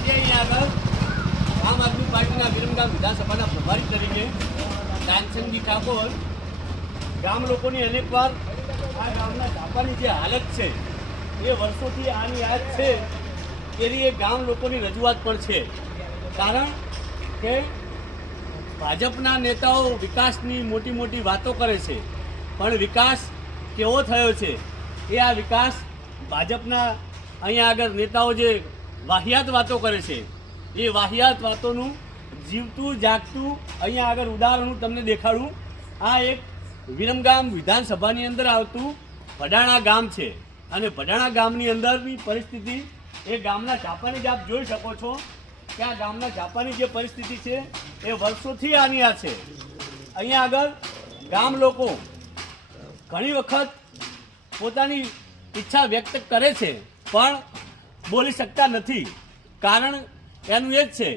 આજે અહીંયા આગળ આમ આદમી પાર્ટીના વિરમગામ વિધાનસભાના પ્રભારી તરીકે કાંચનજી ઠાકોર ગામ લોકોની અનેકવાર આ ગામના ધાપાની જે હાલત છે એ વર્ષોથી આની યાદ છે એની એ ગામ લોકોની રજૂઆત પણ છે. કારણ કે ભાજપના નેતાઓ વિકાસની મોટી મોટી વાતો કરે છે, પણ વિકાસ કેવો થયો છે એ આ વિકાસ ભાજપના અહીંયા આગળ નેતાઓ જે વાહિયાત વાતો કરે છે એ વાહિયાત વાતોનું જીવતું જાગતું અહીંયા આગળ ઉદાહરણ હું તમને દેખાડું. આ એક વિરમગામ વિધાનસભાની અંદર આવતું ભડાણા ગામ છે અને ભડાણા ગામની અંદરની પરિસ્થિતિ એ ગામના ઝાપાની જ આપ જોઈ શકો છો કે આ ગામના ઝાપાની જે પરિસ્થિતિ છે એ વર્ષોથી આની આ છે. અહીંયા આગળ ગામ લોકો ઘણી વખત પોતાની ઈચ્છા વ્યક્ત કરે છે પણ બોલી શકતા નથી. કારણ એનું એ જ છે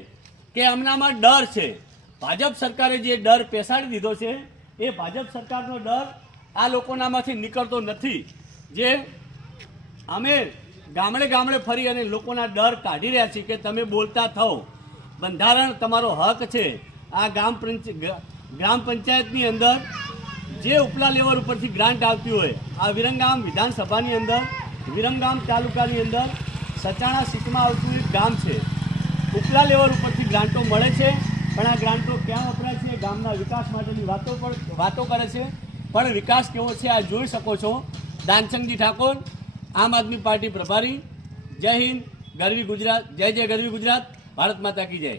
કે એમનામાં ડર છે. ભાજપ સરકારે જે ડર પેસાડી દીધો છે એ ભાજપ સરકારનો ડર આ લોકોનામાંથી નીકળતો નથી. જે અમે ગામડે ગામડે ફરી અને લોકોના ડર કાઢી રહ્યા છીએ કે તમે બોલતા થાઓ, બંધારણ તમારો હક છે. આ ગ્રામ પંચાયતની અંદર જે ઉપલા લેવલ ઉપરથી ગ્રાન્ટ આવતી હોય, આ વિરમગામ વિધાનસભાની અંદર વિરમગામ તાલુકાની અંદર સચાણા સીટમાં આવતું એક ગામ છે. ઉપલા લેવલ ઉપરથી ગ્રાન્ટો મળે છે, પણ આ ગ્રાન્ટો ક્યાં વપરાય છે? ગામના વિકાસ માટેની વાતો કરે છે, પણ વિકાસ કેવો છે આ જોઈ શકો છો. દાનસંગજી ઠાકોર, આમ આદમી પાર્ટી પ્રભારી. જય હિન્દ, ગરવી ગુજરાત. જય જય ગરવી ગુજરાત. ભારત માતા કી જય.